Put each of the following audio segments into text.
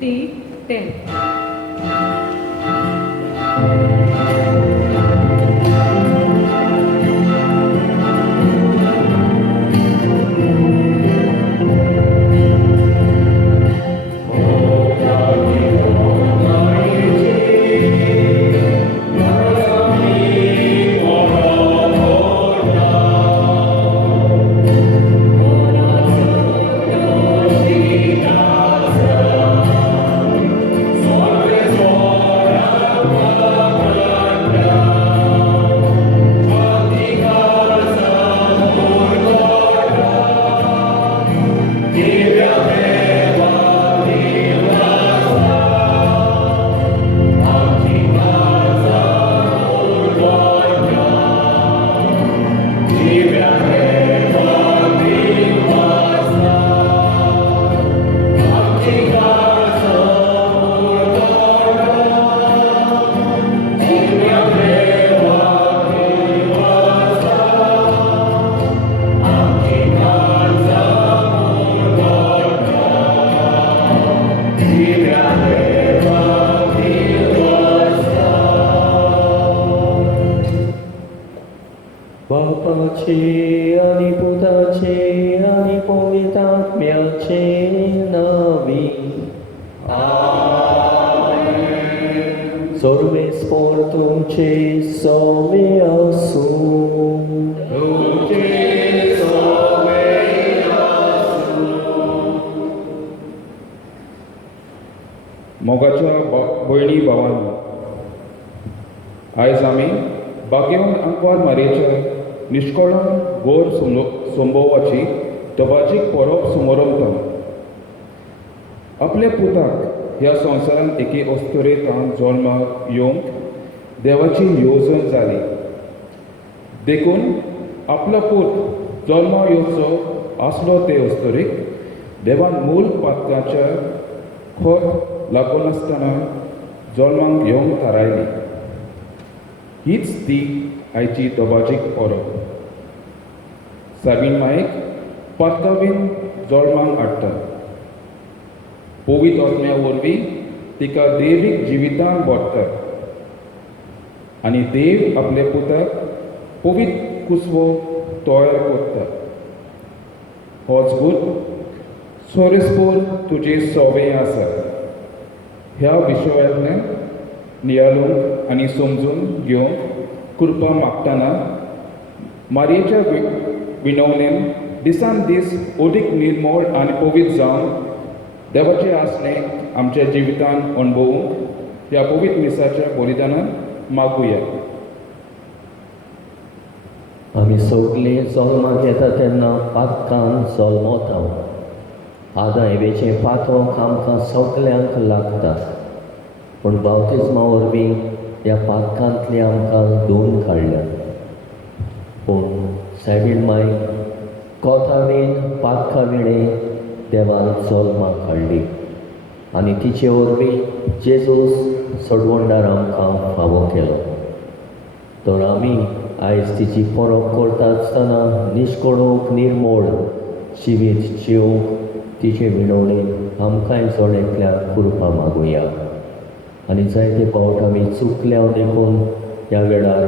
कृती 10. बापाचे आणि पुताचे आणि पवित्रात्म्याचे नावी सर्वेस्पर तुमचे सवे आसूं. मोगाच्या भयणी भावांनो, आयज आमी बागेवन आंकवार मारयेच्या निश्कळण गोर संभोवाची दबाजीक परब समारंभान आपल्या पुताक ह्या संवसारांत एके अस्तुरेंत जल्माक येवंक देवाची येवजण जाली. देखून आपलो पूत जल्माक येवचो आसलो ते अस्तुरेक देवान मूल पातकाच्या खोत लागूनासतना जल्माक येवंक थारायली. हीच ती आयची दबाजीक परब. साबीण मायेक पातकावीन जल्माक हाडटा. पवित्र आत्म्या वरवीं तिका देवीक जिवितांत भरता आनी देव आपल्या पुताक पवित्र कुसवो तयार करता. होच गूत सोरेस्पोर तुजे सवे आसा. ह्या विशयांतल्यान नियाळूंक आनी समजून घेवंक कृपा मागतना मारयेच्या विनवणेन दिसान दीस अदीक निर्मळ आनी पवित्र जावन देवाचें आसणें आमच्या जिवितांत अणभवूंक ह्या पवित्र मिसाच्या बलिदानांत मागुया. आमी सगळे जल्माक येता तेन्ना पातकान जल्मता. आदायवेचें पातक आमकां सगल्यांक लागता. पूण बावतिजमा वरवीं ह्या पातकांतली आमकां धुवन काडल्या. पूण सायबीण माय कोतावेन पातका वेळे देवान जल्माक हाडली आनी तिचे वरवीं जेजूस सडवंडार आमकां फावो केलो. तर आमी आयज तिची परब करता आसतना निश्कळूंक निर्मळ जिवीत जिवंक तिचे विणवणेन आमकांय जोडेकल्याक कृपा मागुया. आनी जायते फावट आमी चुकल्या देखून ह्या वेळार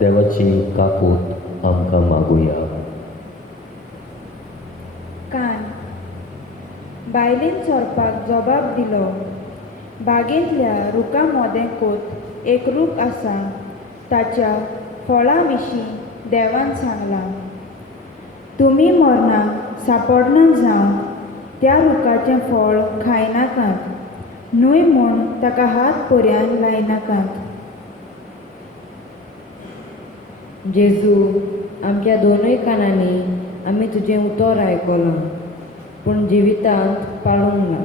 देवाची काकूट आमकां मागुया. कान बायलेन चोरपाक जबाब दिलो. बागेंतल्या रुखा मोदेंकूत एक रूख आसा, ताच्या फळां विशीं देवान सांगलां. तुमी मरणाक सांपडना जावन त्या रुखाचें फळ खायनाकात, न्हय म्हूण ताका हात पर्यान लायनाकात. जेजू, आमच्या दोनूय कानांनी आमी तुजें उतर आयकलां, पूण जिवितांत पाळूंक ना.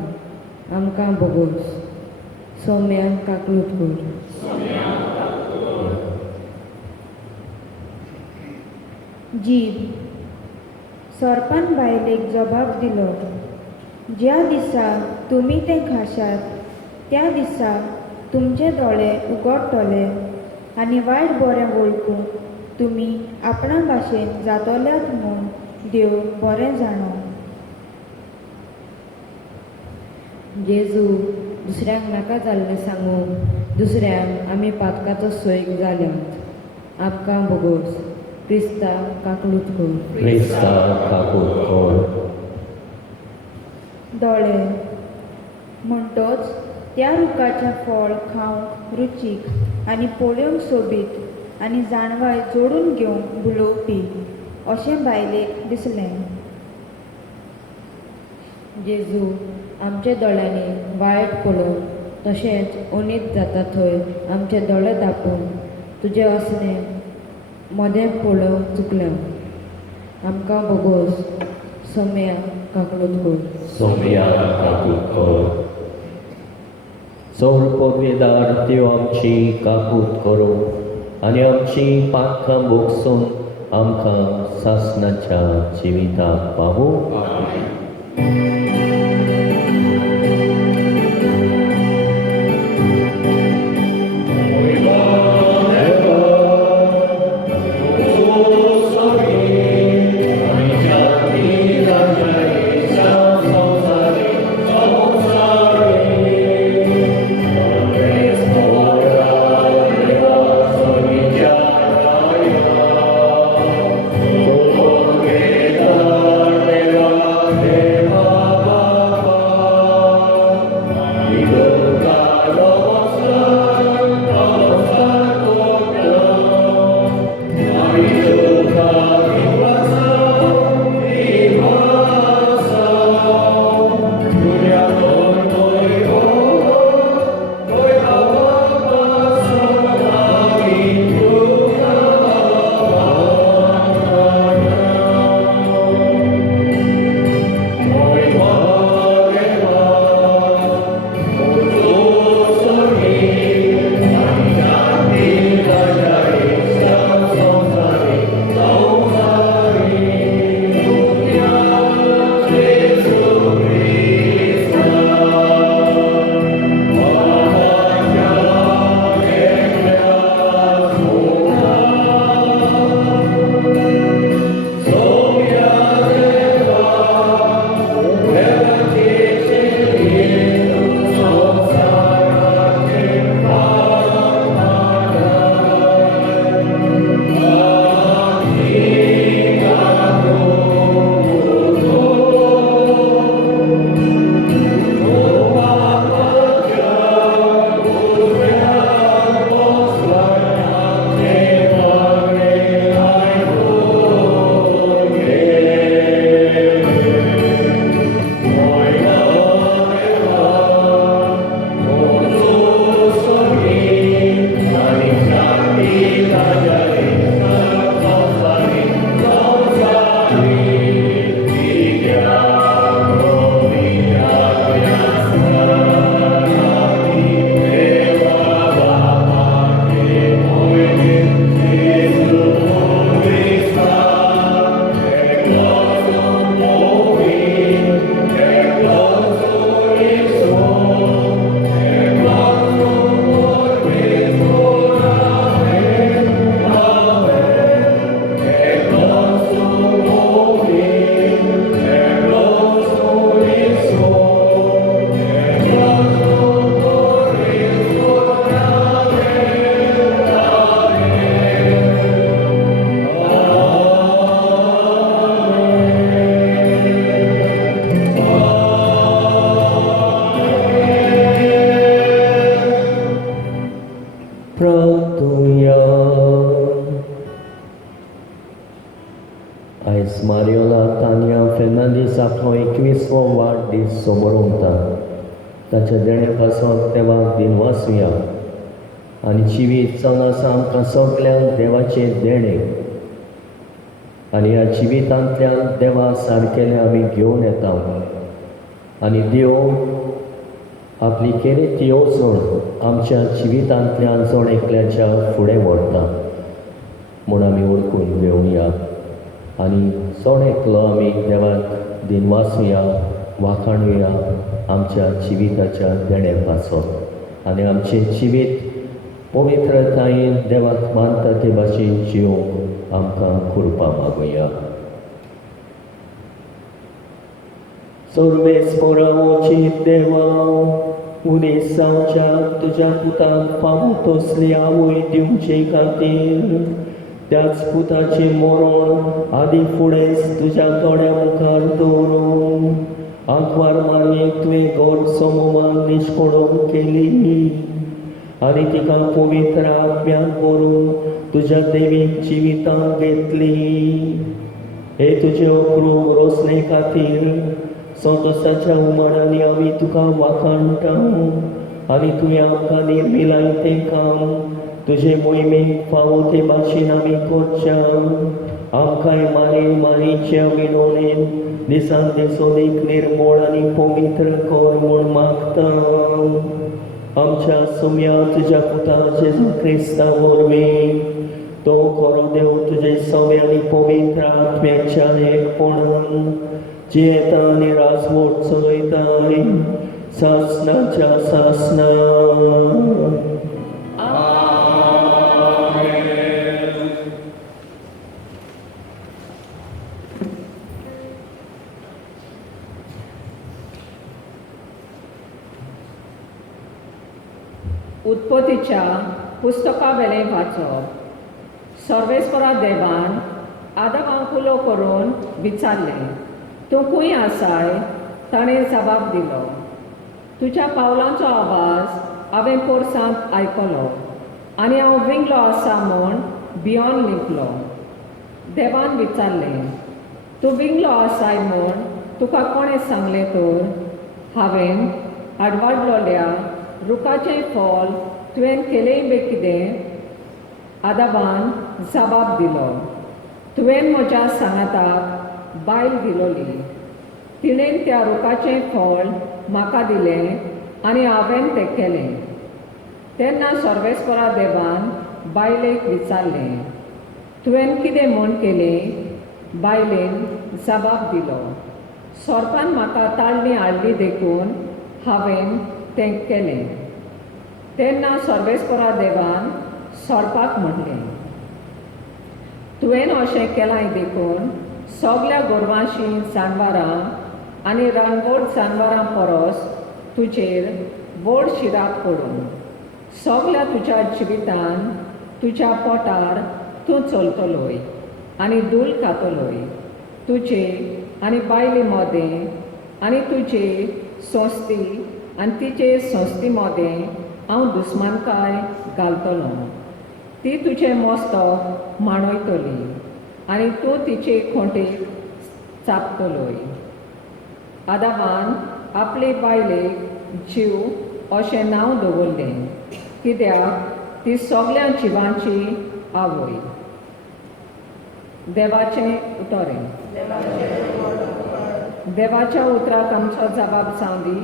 आमकां बोगोस सौम्याक काकूट कर. जीब सोरपान बायलेक जबाब दिलो. ज्या दिसा तुमी तें खाशात त्या दिसा तुमचे दोळे उगडटले आनी वायट बरें वळखूंक तुमी आपणा भाशेन जातोल्यात म्हूण देव बरें जाणो. जेजू दुसऱ्यांक नाका जाल्लें सांगून दुसऱ्यांक आमी पातकाचो सोयीक जाल्यात आमकां बोगोस क्रिस्ता काकलूत कर. क्रिस्ता काकूट कर. दोळे म्हणटोच त्या रुखाचें फळ खावंक रुचीक आनी पळोवंक सोबीत आनी जाणवाय जोडून घेवंक भुलोवपी अशें बायलेक दिसलें. जेजू आमच्या दोळ्यांनी वायट पळोवन तशेंच उणीत जाता थंय आमचे दोळे धांपून तुजें असणें मोदें पळोवंक चुकल्या आमकां बोगोस सोम्या काकलूत कर. सोम्या काकूट कर. चौर पदवीदार त्यो आमची काकूट करूं आनी आमची पातकां भोगसून आमकां सासणाच्या जिविताक पावूं. आयज मारियोला तानिया फेर्नांदीस आपलो 21वो वाडदीस सोमोरवता. ताच्या देणे पासून देवाक दिनवासुया आनी जिवीत जावन आसा आमकां सगल्यांक देवाचें देणें आनी ह्या जिवितांतल्यान देवा सारकेले आमी घेवन येता आनी देव आपली केरीत येवजण आमच्या जिवितांतल्यान जण एकल्याच्या फुडें व्हरता म्हूण आमी वळखून घेवया आनी जण एकलो आमी देवाक दिनवासुया वाखाणुया आमच्या जिविताच्या देणे पासून आनी आमचें जिवीत पवित्रतायेन देवाक मानता ते भाशेन जिवंक आमकां कृपा मागुया. सर्वेस्परावोचित देवा उदेसाच्या तुझ्या पुताक फावो तसली आवय दिवचे खातीर त्याच पुताचे मरण आदी फुडेंच तुझ्या तोड्या मुखार दवरून आंकवार मारयेक तुवें गोड समोमान निश्पणूक केली आनी तिका पवित्र आत्म्यान करून तुझ्या देवीक जिवितांत घेतली. हे तुजे अक्रूप रोसणे खातीर संतोसाच्या उमाडांनी आमी तुका वाखाणटा आनी तुवें आमकां निर्मिलायते काम तुजे मोहिमेक फावो ते भाशेन आमी करच्या. आमकांय मारीच्या विनवणेन दिसान दिसून एक निर्मळ आनी पवित्र कर म्हूण मागता. आमच्या सुम्या तुज्या पुता जेजू क्रिस्ता वरवीं तो खरो देव तुजे सवे आनी पवित्र आत्म्याच्या एकपणान जियेता आनी राजवट चलयताय सासणाच्या सासणा. उत्पत्तीच्या पुस्तका वेले वाचप. सर्वेस्परा देवान आदामाक उलो करून विचारले, तूं खंय आसाय? ताणें जबाब दिलो, तुज्या पावलांचो आवाज हांवें पोरसांत आयकलो आनी हांव विंगलो आसा म्हूण भियोन लिपलो. देवान विचारलें, तूं विंगलो आसाय म्हूण तुका कोणें सांगलें तर? हांवें आडवाडलोल्या रुखाचें फळ तुवें केलें बी कितें? आदामान जबाब दिलो, तुवें म्हज्या सांगाताक बायल दिलोली. तिणेन त्या रुखाचें फळ म्हाका दिलें आनी हांवें तें केलें. तेन्ना सर्वेस्परा देवान बायलेक विचारलें, तुवें कितें म्हूण केलें? बायलेन जबाब दिलो, सोरपान म्हाका ताळणी हाडली देखून हांवें तें केलें. तेन्ना सर्वेस्परा देवान सोरपाक म्हणलें, तुवें अशें केलां देखून सगल्या गोरवांची जानवरां आनी रानवट जानवरां परस तुजेर व्हड शिराक पडूं. सगल्या तुज्या जिवितान तुज्या पोटार तूं चलतलोय आनी धूल खातलोय. तुजे आनी बायले मोदें आनी तुजे संस्ती आनी तिचे संस्ती मोदें हांव दुस्मानकाय घालतलो. ती तुजें मस्तक मांडयतली आनी तूं तिचे खोंटेक चापतलोय. आदामान आपले बायलेक जीव अशें नांव दवरलें कित्याक ती सगल्या जिवांची आवय. देवाचें उतरें. देवाच्या उतराक आमचो जबाब सांदी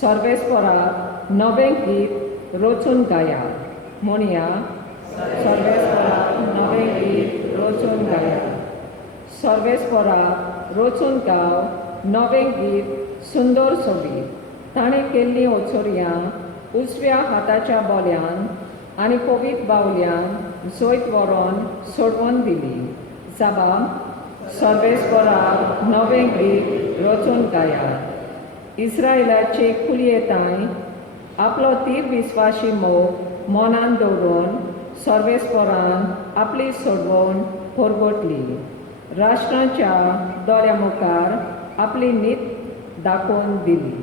सर्वेस्पराक नवें गीत रचून गाया. म्हणया, सर्वेस्पराक नवें गीत रचून गाया. सर्वेस्पराक रचून गाव नवें गीत सुंदर सोबीत. ताणें केल्लीं ओचोरयां उजव्या हाताच्या बोल्यान आनी पवीत बावल्यान जोयत व्हरोन सोडवून दिली. जबाब सर्वेस्पराक नवें गीत रचून गाया. इस्रायलाचे कुलयेताय आपलो तीर विस्वासी मोग मनान दवरून सर्वेस्परान आपली सोडवण परगटली. राष्ट्रांच्या दोऱ्या मुखार आपली नीत दाखोवन दिली.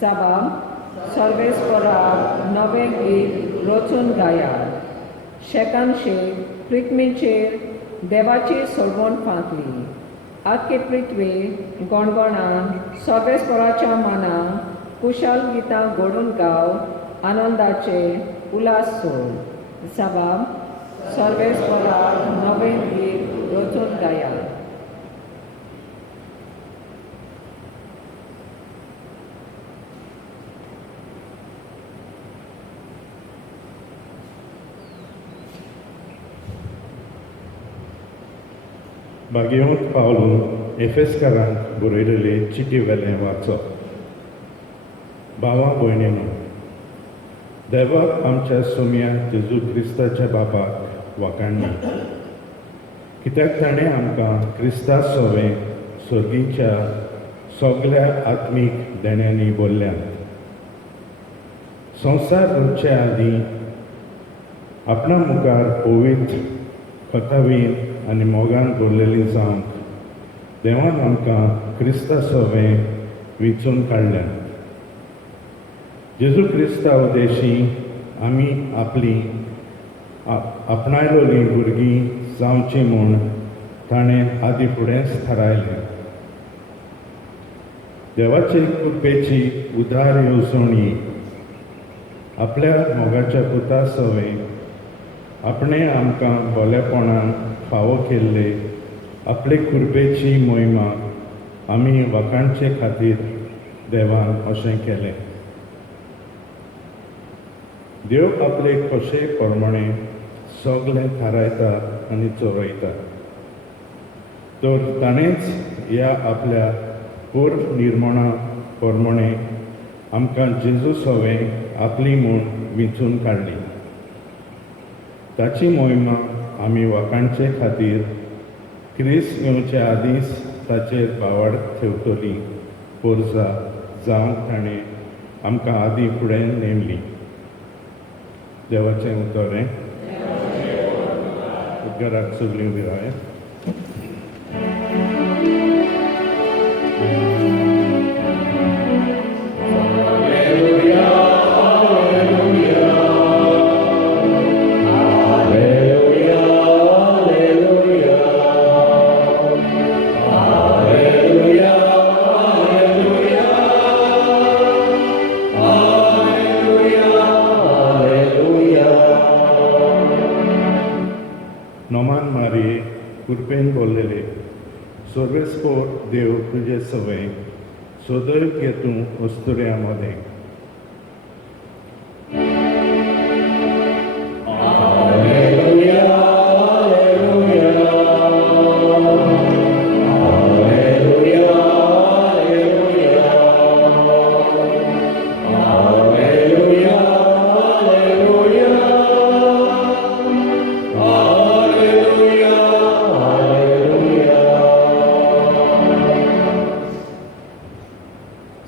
जबाब सर्वेस्पराक नवें गीत रचून गाया. शेकानशेक पृथ्वीचेर देवाची सोडवण फांकली. आख्खे पृथ्वी गोणगोणान सर्वेस्पराच्या मानान कुशाल गितां घडून गाव आनंदाचे उलास सोड. जबाब सर्वेस्पराक नवें गीत रचून गाया. भाग्यवंत पावलो एफेसकारांक बरयलेले चिटी वेलें वाचप. भावां भयणीनो, देवाक आमच्या सोम्या जेजू क्रिस्ताच्या बापाक वाखाणली, कित्याक ताणें आमकां क्रिस्ता सोवें सर्गीच्या सगळ्या आत्मीक देण्यांनी बोल्ल्यात. संवसार रचचे आदीं आपणा मुखार पवित्र खतावीन आनी मोगान दवरलेली जावंक देवान आमकां क्रिस्ता सवें वेंचून काडल्या. जेजू क्रिस्ता उदेशी आमी आपली आपणायलोलीं भुरगीं जावचीं म्हूण ताणें आदीं फुडेंच थारायलें. देवाचे कृपेची उदार येवजणी आपल्या मोगाच्या पुता सवें आपणें आमकां भलेपणान फावो केल्ले आपले कृपेची मोहिमा आमी वाखाणचे खातीर देवान अशें केलें. देव आपले कशे प्रमाणे सगळें थारायता आनी चोरयता. तर ताणेंच ह्या आपल्या पूर्व निर्माणा प्रमाणे आमकां जेजू सवें आपली म्हूण वेंचून काडली. ताची मोहिमा आमी वाखाणचे खातीर क्रिस्त येवचे आदींच ताचेर बावाड ठेवतली पोरजा जावंक ताणें आमकां आदीं फुडें नेमली. देवाचें उतोरें. घराक सगळीं उबी रावया. नोमान मारिये, कृपेन बोललेले सर्वेस्पोर देव तुजे सवय सदैव घे तूं अस्तुऱ्यामध्ये.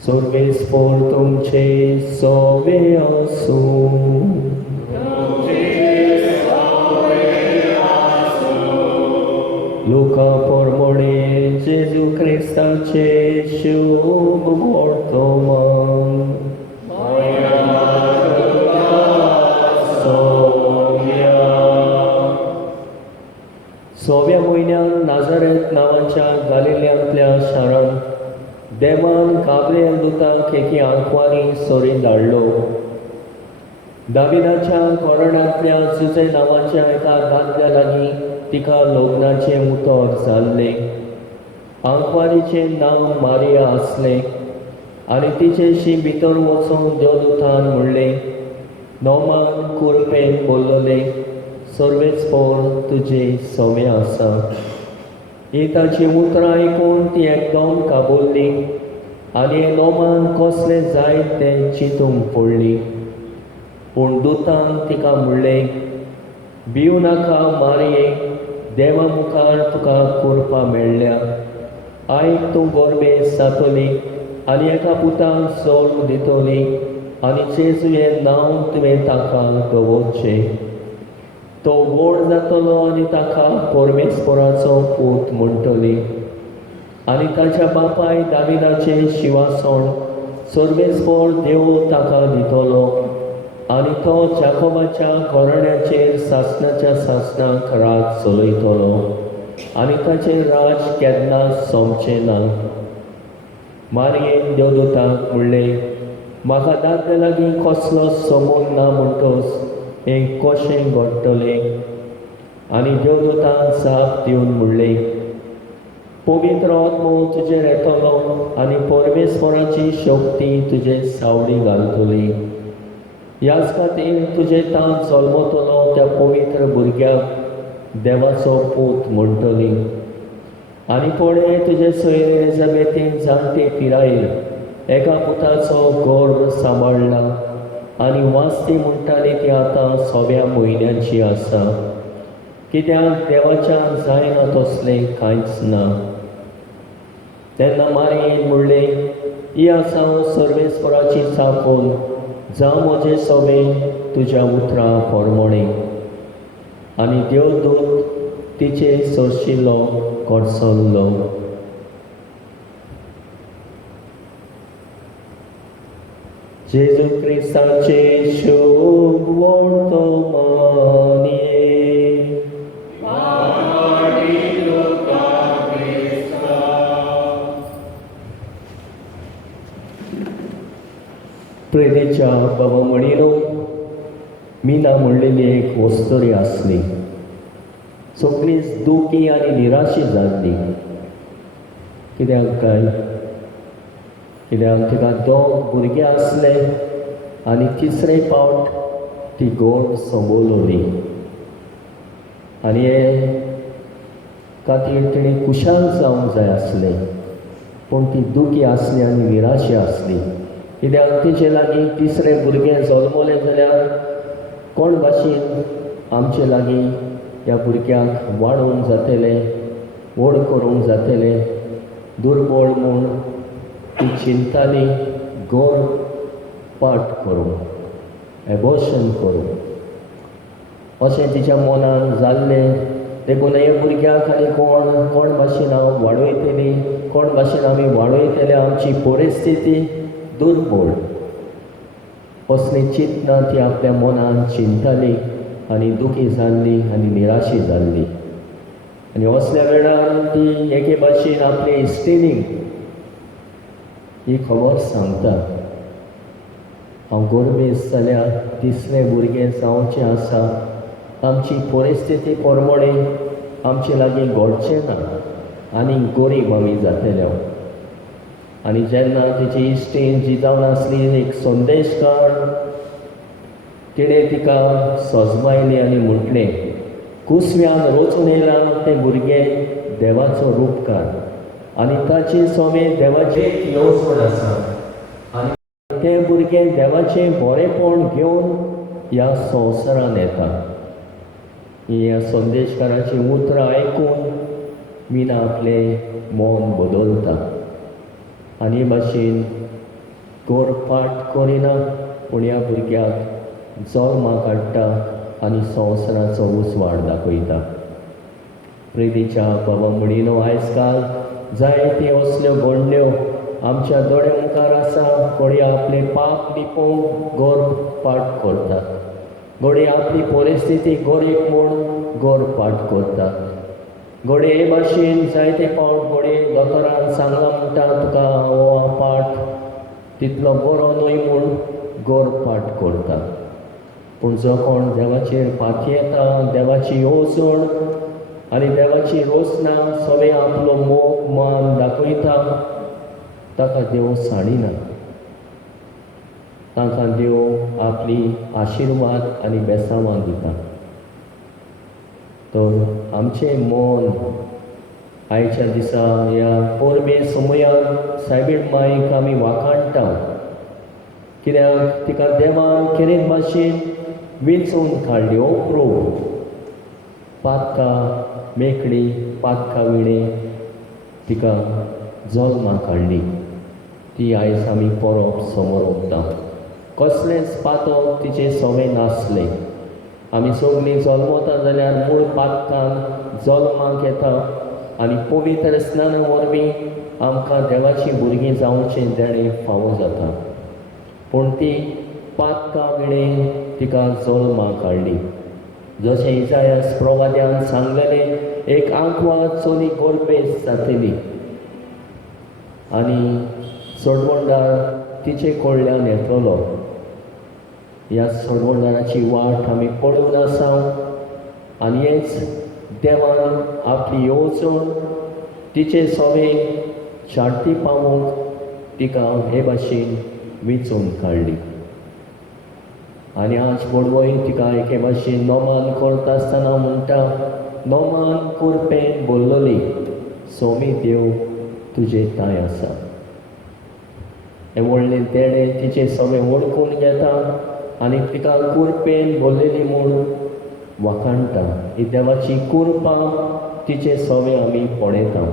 सर्वेस्पोर तुमचे सवे आसूं. लुका प्रमाणे जेजू क्रिस्ताचे शुभ वर्तमान. सव्या म्हयन्यान नाझारेत नांवाच्या गालिल्यांतल्या शारांत देवान गाब्रिएल दुताक एके आंकवारी सोरी धाडलो. दाविदाच्या घराण्यांतल्या जुजे नांवाच्या एका दादल्या लागीं तिका लग्नाचें उतर जाल्लें. आंकवारीचें नांव मारिया आसलें आनी तिचेशी भितर वचून देवदूतान म्हणलें, नोमान कुरपेन बोल्लोलें, सर्वेस्पोर तुजे सवें आसा. ही ताची उतरां आयकून ती एकदम काबुल्ली आनी नोमान कसलें जायत तें चिंतूंक पडली. पूण दुतान तिका म्हणलें, भिवू नाका मारये, देवा मुखार तुका कुरपा मेळ्ळ्या. आयक तूं गोरबेस जातली आनी एका पुताक जल्म दितली आनी जेजू हें नांव तुवें ताका दवरचें. तो व्हड जातलो आनी ताका परमेस्पराचो पूत म्हणटली. आनी ताच्या बापाय दाविदाचें शिवासण सर्वेस्पोर देव ताका दितलो आनी तो जाकोबाच्या घराण्याचेर सासणाच्या सासणाक राज चलयतलो आनी ताचें राज केन्नाच सोंपचें ना. मारयेन देवदूताक म्हणलें, म्हाका दादल्या लागीं कसलोच समोर ना म्हणटच हें कशें घडटलें. आनी देवदूतान जाप दिवन म्हणलें, पवित्र आत्मो तुजेर येतलो आनी परमेस्पराची शक्ती तुजे सावडी घालतली. ह्याच खातीर तुजे तान जल्मतलो त्या पवित्र भुरग्याक देवाचो पूत म्हणटली. आनी पळय तुजे सयर एलिझाबेथीन जाणटी पिरायेन एका पुताचो गर्भ सांबाळला आनी वाचती म्हणटाली ती आतां सव्या म्हयन्याची आसा, कित्याक देवाच्यान जायना तसलें कांयच ना. तेन्ना मारेन म्हणलें, ही आसा सर्वेस्पराची चाकून, जावं म्हजें सोबें तुज्या उतरां पोरमोणें. आनी देवदूत तिचे सोरशिल्लो कोडसोल्लो. जेजू क्रिस्ताचे शुभ वर्तमान ये. प्रेदेच्या बाबा म्हणिलो, मिना म्हणलेली एक वस्तुरी आसली. सगळींच दुखी आनी निराशी जाल्ली. कित्याक काय? कित्याक तिका दोन भुरगे आसले आनी तिसरे फावट ती गोड संबोलोली. आनी हे खातीर तिणें कुशाल जावंक जाय आसलें, पूण ती दुखी आसली आनी निराशी आसली. कित्याक तिचे लागीं तिसरें भुरगें जल्मलें जाल्यार कोण भाशेन आमचे लागीं ह्या भुरग्याक वाडोवंक जातलें, व्हड करूंक जातलें. दुर्बळ म्हूण ती चिंताली गोड पाट करूं, एबॉर्शन करूं. अशें तिच्या मनान जाल्लें. देखून हे भुरग्याक आनी कोण भाशेन हांव वाडयतली, कोण भाशेन आमी वाडयतले. आमची परिस्थिती दुर्बळ असलें चिंतना ती आपल्या मनान चिंताली आनी दुखी जाल्ली आनी निराशी जाल्ली. आनी असल्या वेळार ती एके भाशेन आपले इश्टिणीक ही खबर सांगता, हांव गरमेस्त जाल्यार तिसरें भुरगें जावचें आसा. आमची परिस्थिती पोरमोणे आमचे लागीं घडचें ना आनी गरीब आमी जातले. आनी जेन्ना तिची इश्टीण जी जावन आसली एक संदेशकार, तिणें तिका सोजमायली आनी म्हटलें, कुसव्यान रचून येयलां तें भुरगें देवाचो रूपकार आनी ताचे सोबें देवाचें येवजण आसा. आनी तें भुरगें देवाचें बरेंपण घेवन ह्या संवसारान येता. ह्या संदेशकाराची उतरां आयकून मिना आपलें मन बदलता आनी हे भाशेन गोड पाट करिना, पूण ह्या भुरग्याक जल्माक हाडटा आनी संवसाराचो उजवाड दाखयता. प्रितीच्या बाबा म्हणिलो, आयज काल जायत्यो असल्यो घडण्यो आमच्या दोळे मुखार आसा. कोणी आपले पाप लिपोवंक गोड पाट करतात, घोडे आपली परिस्थिती गरीब म्हूण गोड पाट करतात. घोडे हे भाशेन जायते फावट घोडे दोतोरान सांगलां म्हणटा तुका हो पाट तितलो बरो न्हय म्हूण गोड पाट करता. पूण जो कोण देवाचेर फाटी येता, देवाची येवजण आनी देवाची रोसना सगळें आपलो मोग मान दाखयता, ताका देव साडिना. ताका देव आपली आशिर्वाद आनी बेसांवां दिता. तर आमचें मन आयच्या दिसा ह्या पोरबे समयार सायबीण मायक आमी वाखाणटा. कित्याक तिका देवान खेरेत भाशेन वेंचून काडली. ओ प्रभू, पातकां मेकळी पातकां विणें तिका जल्माक हाडली. ती आयज आमी परब समोर उरता. कसलेंच पातक तिचें सोबें नासलें. आमी सगळीं जल्मता जाल्यार मूळ पातकान जल्माक येता आनी पवित्र स्नाना वरवीं आमकां देवाची भुरगीं जावचें देणें फावो जाता. पूण ती पातकां विणें तिका जल्माक हाडली. जशें इसायास प्रवाद्यान सांगलेलें, एक आंकवार चली गोरपेस्त जातली आनी सोडवणदार तिचे कडल्यान येतलो. ह्या सोडवणदाराची वाट आमी पळोवन आसा आनी हेच देवान आपली येवजण तिचे सोबें शांती पावूंक तिका हे भाशेन वेंचून काडली. आनी आज पडवय तिका एके भाशेन नोमान करता आसतना म्हणटा, नोमान कुरपेन बोल्लोली, सोमी देव तुजे ताय आसा. हे व्हडलें देणें तिचें सगळें वळखून घेता आनी तिका कुरपेन बोल्लेली म्हूण वाखाणटा. ही देवाची कुरपा तिचें सगळें आमी पळयता.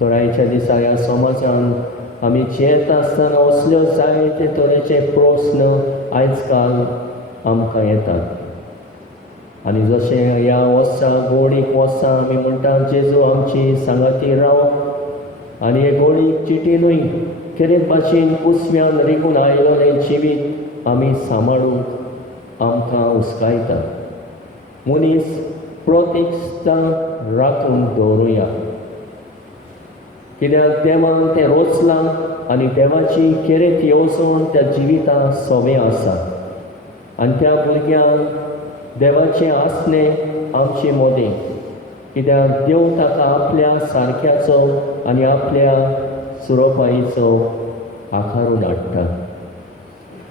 तर आयच्या दिसा ह्या समाजांत आमी जियेत आसतना असल्यो जायते तरेचे प्रस्न आयज काल आमकां येतात आनी जशें ह्या वर्सा गोडीक वर्सा आमी म्हणटा जेजू आमची सांगाती राव आनी हे गोडीक चिटीनूय कितें भाशेन कुसव्यान रिगून आयिल्लें जिवीत आमी सांबाळूंक आमकां हुस्कायता मनीस प्रत्यक्षता राखून दवरुया कित्याक देवान तें रोचलां आनी देवाची किरेत येवजण त्या जिवितां सोबे आसा आनी त्या भुरग्यांक देवाचें आसणें आमची मोदें कित्याक देव ताका आपल्या सारक्याचो आनी आपल्या सुरोपाईचो आकारून हाडटा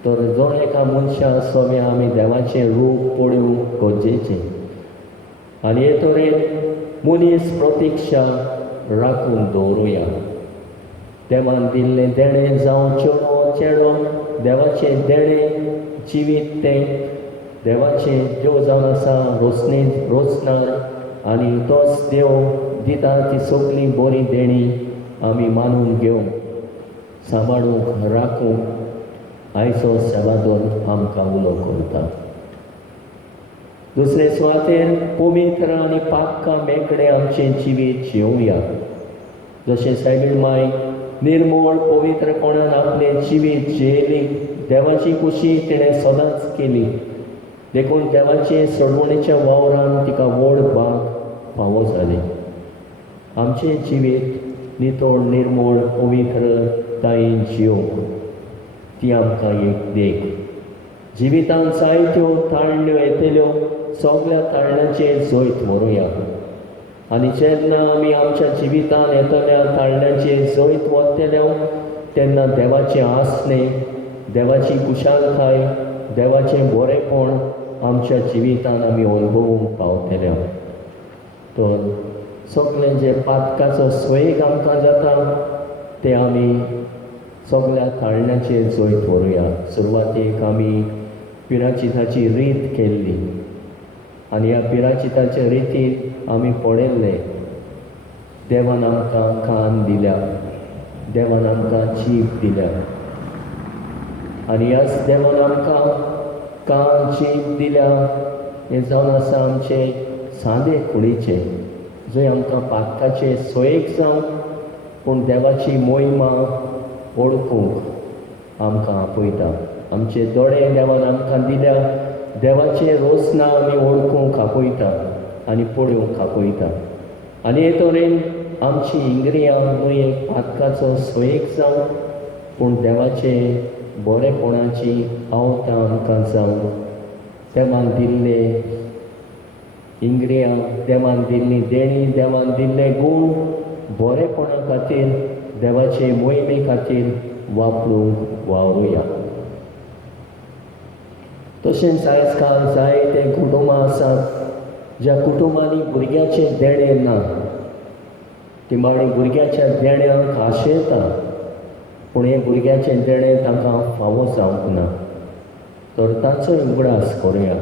तर जो एका मनशा सोबे आमी देवाचें रूप पळोवंक गरजेचें आनी हे तरेन मनीस प्रतीक्षा राखून दवरुया देवान दिल्लें देणें जावं चेडो चेडो देवाचें देणें जिवीत तें देवाचें देव जावन आसा रोचणार आनी तोच देव दिता ती सगळी बरी देणी आमी मानून घेवंक सांबाळूंक राखूंक आयचो सेवादोन आमकां उलो करता दुसरे सुवातेर पवित्र आनी पाक्का मेकळें आमचें जिवीत जिवुया जशें सायबीण माय निर्मळ पवित्रपणान आपलें जिवीत जियेली देवाची कुशी तिणें सदांच केली देखून देवाचे सोडवणेच्या वावरान तिका व्हड भाग फावो जाले आमचें जिवीत नितळ निर्मळ पवित्रतायेन जियोवंक ती आमकां एक देख जिवितांत जायत्यो ताळण्यो येतल्यो सगळ्या ताळण्यांचेर जैत व्हरुया आनी जेन्ना आमी आमच्या जिवितांत येतल्या ताळण्यांचेर जैत वतल्यो तेन्ना देवाचें आसणें देवाची कुशालकाय देवाचें बरेंपण आमच्या जिवितांत आमी अनुभवूंक पावतल्या तर सगळें जे पातकाचो स्वेग आमकां जाता तें आमी सगळ्या ताळण्यांचेर जैत व्हरुया सुरवातेक आमी पिराचिताची रीत केल्ली आनी ह्या पिराचिताच्या रितीन आमी पळयल्लें देवान आमकां कान दिल्या देवान आमकां जीब दिल्या आनी ह्याच देवान आमकां कान जीब दिल्या हें जावन आसा आमचे सादे कुडीचें जंय आमकां पातकाचे सोयेक जावं पूण देवाची मोहिमा ओळखूंक आमकां आपयता आमचे दोळे देवान आमकां दिल्या देवाचें रोसना आमी ओळखूंक आपयता आनी पळोवंक आपयता आनी हे तरेन आमची इंद्रियां न्हय एक पातकाचो सोयेक जावं पूण देवाचे बरेपणाची आवतां आमकां जावं देवान दिल्ले इंद्रियां देवान दिल्ली देणी देवान दिल्ले गूण बरेपणा खातीर देवाचे मोहिमे खातीर वापरूंक वावरुया तशेंच आयज काल जायते कुटुंबां आसात ज्या कुटुंबांनी भुरग्याचें देणें ना तिमाणी भुरग्याच्या देण्यांक आशेता पूण हे भुरग्याचें देणें तांकां फावो जावंक ना तर ताचोय उगडास करुया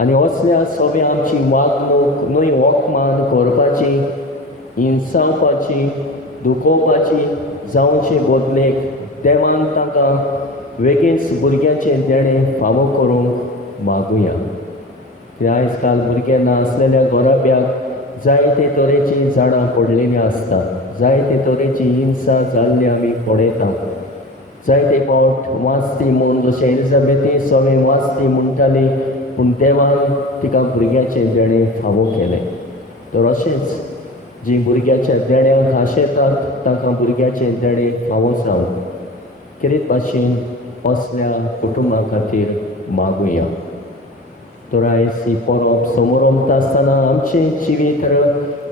आनी असल्या सगळ्या आमची वागणूक न्हय वखमान करपाची हिंसावपाची दुखोवपाची जावचे बदलेक देवान तांकां वेगळेच भुरग्याचें देणें फावो करूंक मागुया आयज काल भुरगे ना आसलेल्या घराब्याक जायते तरेची झाडां पडलेलीं आसतात जायते तरेची हिंसा जाल्ली आमी पळयता जायते फावट वाचती म्हूण जशें एलिझाबेथी सगळे वाचती म्हणटाली पूण देवान तिका भुरग्याचें देणें फावो केलें तर अशेंच जी भुरग्याच्या देण्यांक आशेतात तांकां भुरग्याचें देणें फावो जावं कितें भाशेन असल्या कुटुंबा खातीर मागुया तर आयज ही परब समोर आसतना आमचें जिवीत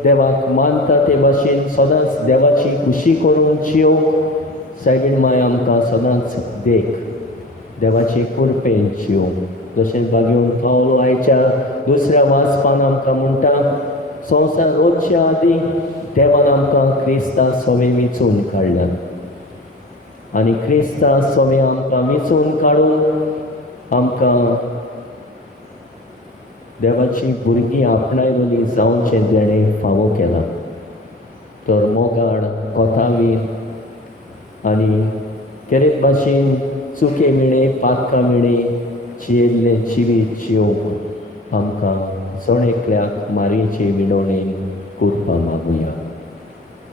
देवाक मानता ते भाशेन सदांच देवाची खुशी करून जियोवंक सायबीण माय आमकां सदांच देख देवाची कृपेन जियोवंक जशें बागेवन पावलो आयच्या दुसऱ्या वाचपान आमकां म्हणटा संवसार रोजच्या आदीं देवान आमकां क्रिस्तां सोबे वेंचून काडल्यात आनी क्रिस्तां सोबे आमकां वेंचून काडून आमकां देवाची भुरगीं आपणायलोलीं जावचें देणें फावो केलां तर मोगाड कोथावीर आनी केरेत भाशेन चुके मिळे पातकां मिळे चियेल्ले जिवीत जिवंक आमकां सोण एकल्याक मारयेचे विणवणेन करपा मागुया.